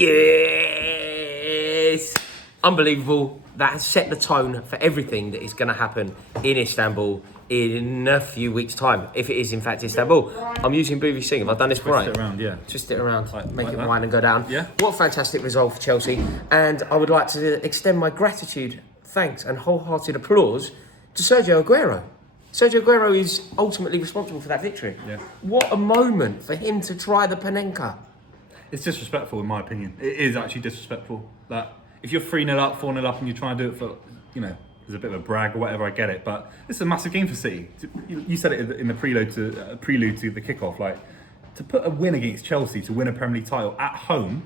Yes! Unbelievable. That has set the tone for everything that is going to happen in Istanbul in a few weeks' time, if it is in fact Istanbul. I'm using Booby Singh. Have I done this right? Twist it around, yeah. Twist it around, make like it that. wine and go down. Yeah. What a fantastic result for Chelsea. And I would like to extend my gratitude, thanks and wholehearted applause to Sergio Aguero. Sergio Aguero is ultimately responsible for that victory. Yeah. What a moment for him to try the Panenka. It's disrespectful in my opinion. It is actually disrespectful. That if you're 3-0 up, 4-0 up and you try and do it for, there's a bit of a brag or whatever, I get it. But this is a massive game for City. You said it in the prelude to the kickoff. Like, to put a win against Chelsea, to win a Premier League title at home,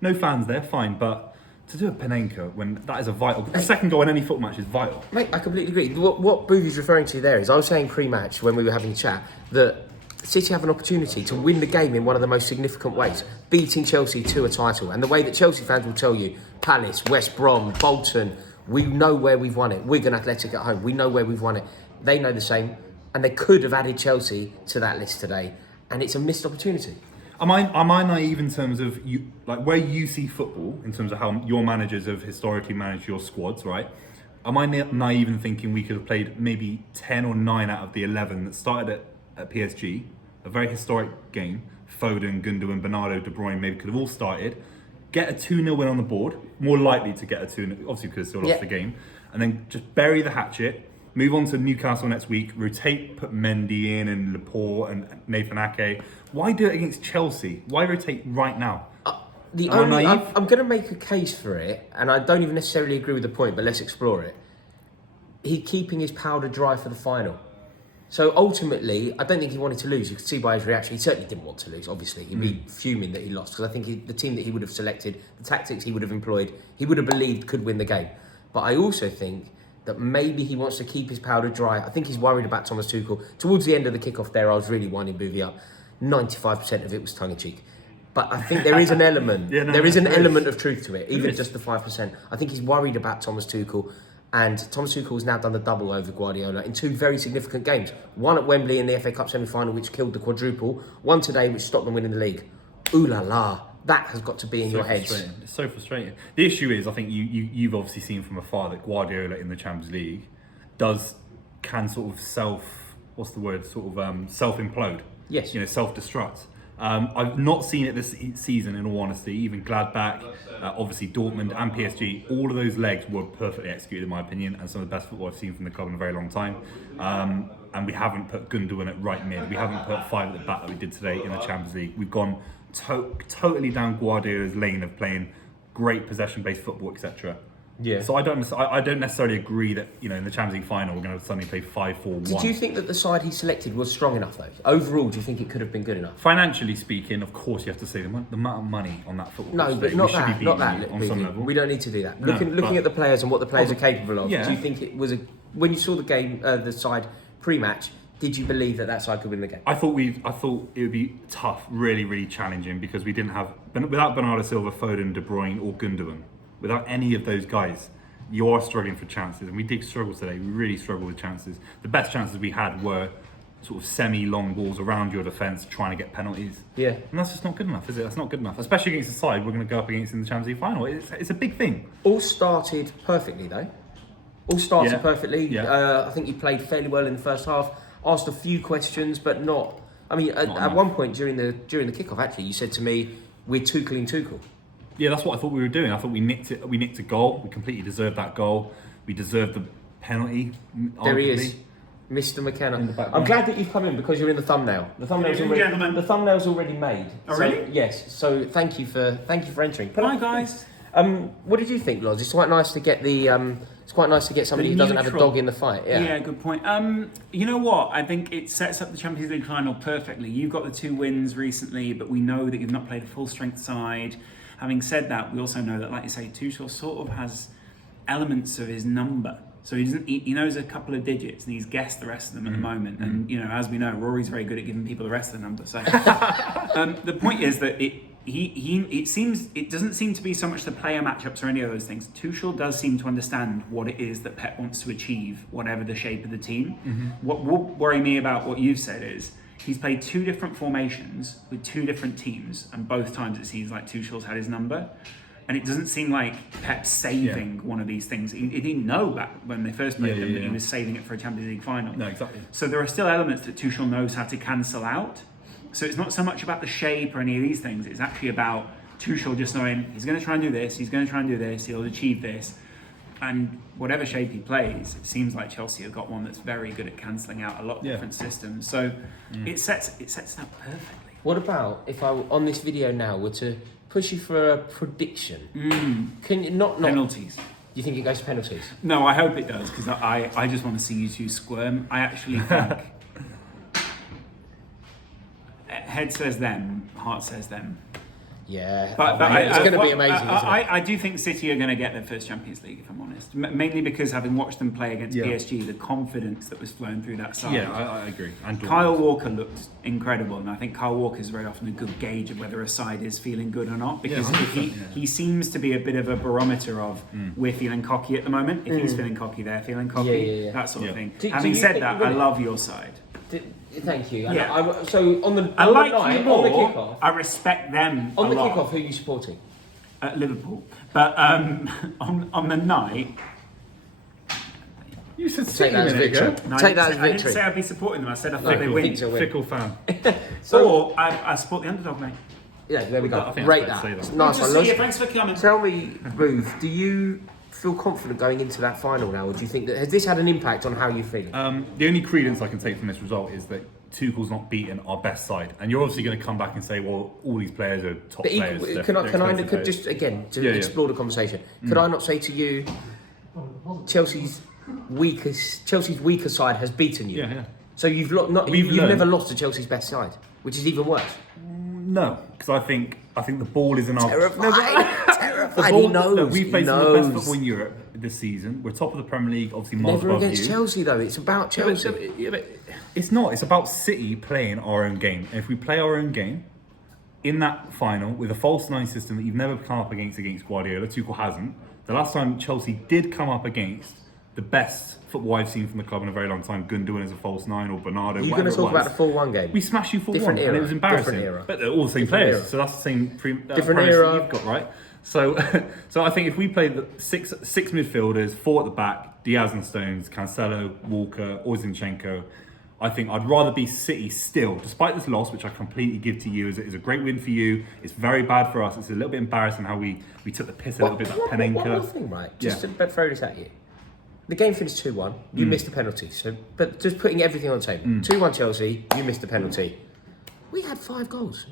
no fans there, fine. But to do a Panenka when that is a vital... The second goal in any football match is vital. Mate, I completely agree. What Boovy's referring to there is, I was saying pre-match when we were having a chat, that City have an opportunity to win the game in one of the most significant ways, beating Chelsea to a title. And the way that Chelsea fans will tell you, Palace, West Brom, Bolton, we know where we've won it. Wigan Athletic at home, we know where we've won it. They know the same, and they could have added Chelsea to that list today, and it's a missed opportunity. Am I naive in terms of you, like where you see football, in terms of how your managers have historically managed your squads, right? Am I naive in thinking we could have played maybe 10 or 9 out of the 11 that started at PSG, a very historic game? Foden, Gundogan, Bernardo, De Bruyne maybe could have all started, get a 2-0 win on the board, more likely to get a 2-0, obviously because still lost the game, and then just bury the hatchet, move on to Newcastle next week, rotate, put Mendy in and Laporte and Nathan Ake. Why do it against Chelsea? Why rotate right now? I'm going to make a case for it, and I don't even necessarily agree with the point, but let's explore it. He's keeping his powder dry for the final. So ultimately, I don't think he wanted to lose. You could see by his reaction, he certainly didn't want to lose, obviously. He'd be fuming that he lost, because I think the team that he would have selected, the tactics he would have employed, he would have believed could win the game. But I also think that maybe he wants to keep his powder dry. I think he's worried about Thomas Tuchel. Towards the end of the kickoff there, I was really winding Boovy up. 95% of it was tongue-in-cheek. But I think there is an element, element of truth to it, even just the 5%. I think he's worried about Thomas Tuchel. And Thomas Tuchel has now done the double over Guardiola in 2 very significant games. One at Wembley in the FA Cup semi-final, which killed the quadruple. One today, which stopped them winning the league. Ooh la la. That has got to be in your heads. It's so frustrating. The issue is, I think you've obviously seen from afar that Guardiola in the Champions League can sort of self-implode. Yes. Self-destruct. I've not seen it this season, in all honesty. Even Gladbach, obviously Dortmund and PSG, all of those legs were perfectly executed, in my opinion, and some of the best football I've seen from the club in a very long time. And we haven't put Gundogan at right mid. We haven't put 5 at the back that we did today in the Champions League. We've gone totally down Guardiola's lane of playing great possession-based football, etc. Yeah. So I don't necessarily agree that in the Champions League final we're going to suddenly play 5-4-1. Did you think that the side he selected was strong enough though? Overall, do you think it could have been good enough? Financially speaking, of course, you have to say the amount of money on that football. No, but not that. On some level. We don't need to do that. Looking at the players and what the players are capable of. Yeah. Do you think it was when you saw the game, the side pre-match? Did you believe that side could win the game? I thought it would be tough, really, really challenging, because we didn't have, without Bernardo Silva, Foden, De Bruyne, or Gundogan, without any of those guys, you are struggling for chances, and we did struggle today. We really struggled with chances. The best chances we had were sort of semi-long balls around your defence, trying to get penalties. Yeah. And that's just not good enough, is it? That's not good enough, especially against the side we're going to go up against in the Champions League final. It's a big thing. All started perfectly, though. Perfectly. Yeah. I think you played fairly well in the first half. Asked a few questions, but not. I mean, at one point during the kickoff, actually, you said to me, "We're Tuchel." Yeah, that's what I thought we were doing. I thought we nicked it. We nicked a goal. We completely deserved that goal. We deserved the penalty. There he is, Mr. McKenna. I'm glad that you've come in because you're in the thumbnail. The thumbnail's already made. Oh, really? Yes. So thank you for entering. Hi guys. What did you think, Loz? It's quite nice to get somebody who doesn't have a dog in the fight. Yeah, good point. You know what? I think it sets up the Champions League final perfectly. You've got the 2 wins recently, but we know that you've not played a full strength side. Having said that, we also know that, like you say, Tuchel sort of has elements of his number. So he knows a couple of digits and he's guessed the rest of them at the moment. And as we know, Rory's very good at giving people the rest of the numbers. So the point is that it doesn't seem to be so much the player matchups or any of those things. Tuchel does seem to understand what it is that Pep wants to achieve, whatever the shape of the team. What will worry me about what you've said is He's played 2 different formations with 2 different teams, and both times it seems like Tuchel's had his number. And it doesn't seem like Pep's saving one of these things. He didn't know that when they first played them, that he was saving it for a Champions League final. No, exactly. So there are still elements that Tuchel knows how to cancel out. So it's not so much about the shape or any of these things. It's actually about Tuchel just knowing he's going to try and do this, he's going to try and do this, he'll achieve this. And whatever shape he plays, it seems like Chelsea have got one that's very good at cancelling out a lot of different systems. So it sets it up perfectly. What about if I, on this video now, were to push you for a prediction? Can you not Penalties. You think it goes to penalties? No, I hope it does, because I just want to see you two squirm. I actually think head says them, heart says them. Yeah, but it's going to be amazing, isn't it? I do think City are going to get their first Champions League, if I'm honest. Mainly because having watched them play against PSG, the confidence that was flowing through that side. Yeah, I agree. And Kyle Walker looked incredible, and I think Kyle Walker is very often a good gauge of whether a side is feeling good or not, because he seems to be a bit of a barometer of we're feeling cocky at the moment. If he's feeling cocky, they're feeling cocky, that sort of thing. Having said that, I love your side. Thank you. Yeah. So on the I like night, you more. on the kickoff, I respect them on a the lot. kickoff. Who are you supporting? Liverpool, but on the night. You said Take that as victory. No, Take that as I didn't victory. say I'd be supporting them. I said I think they win. Fickle fan. Or I support the underdog, mate. Yeah, there we go. I think Rate that's fair that. to say Nice Good one. to see you. Lodge. Thanks for coming. Tell me, Ruth, do you feel confident going into that final now, or do you think that has this had an impact on how you feel? The only credence I can take from this result is that Tuchel's not beaten our best side, and you're obviously going to come back and say, "Well, all these players are top But players." can I expensive could players. just again to explore the conversation? Could I not say to you, Chelsea's weaker side has beaten you? Yeah. So you've you've never lost to Chelsea's best side, which is even worse. No, because I think the ball is in our. Terrified. Ball, He knows. Look, we've played He some of the best knows. football in Europe this season. We're top of the Premier League, obviously miles Never above against you. Chelsea though. It's about Chelsea. But it's not. It's about City playing our own game. And if we play our own game in that final with a false 9 system that you've never come up against Guardiola, Tuchel hasn't. The last time Chelsea did come up against the best football I've seen from the club in a very long time, Gundogan as a false 9 or Bernardo. You're going to talk about the 4-1 game. We smashed you 4-1, Different era. and it was embarrassing. Different era. But they're all the same Different players, era. so that's the same Different premise era. that you've got, right? So, so I think if we play the six midfielders, 4 at the back, Diaz and Stones, Cancelo, Walker, or Zinchenko, I think I'd rather be City still, despite this loss, which I completely give to you. It's a great win for you. It's very bad for us. It's a little bit embarrassing how we took the piss a little bit. That Panenka. One more thing, right? Just to throw this at you. The game finished 2-1. You missed the penalty. So, but just putting everything on the table. 2-1 Chelsea. You missed the penalty. We had 5 goals.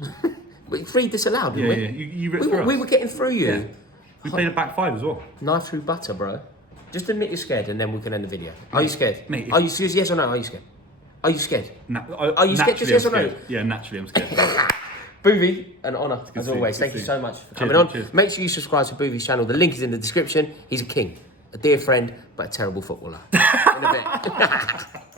3 disallowed, didn't we? Yeah. You ripped through us. We were getting through you. Yeah. We played a back 5 as well. Knife through butter, bro. Just admit you're scared, and then we can end the video. Are you scared? Mate, Are you serious? Yes or no? Are you scared? Are you scared? Are you scared? Just yes or no? Yeah, naturally I'm scared. Boovie, an honour as to see always. you. Thank Good you to see so you. much for Cheers, coming on. cheers. Make sure you subscribe to Boovie's channel. The link is in the description. He's a king, a dear friend, but a terrible footballer. In a bit.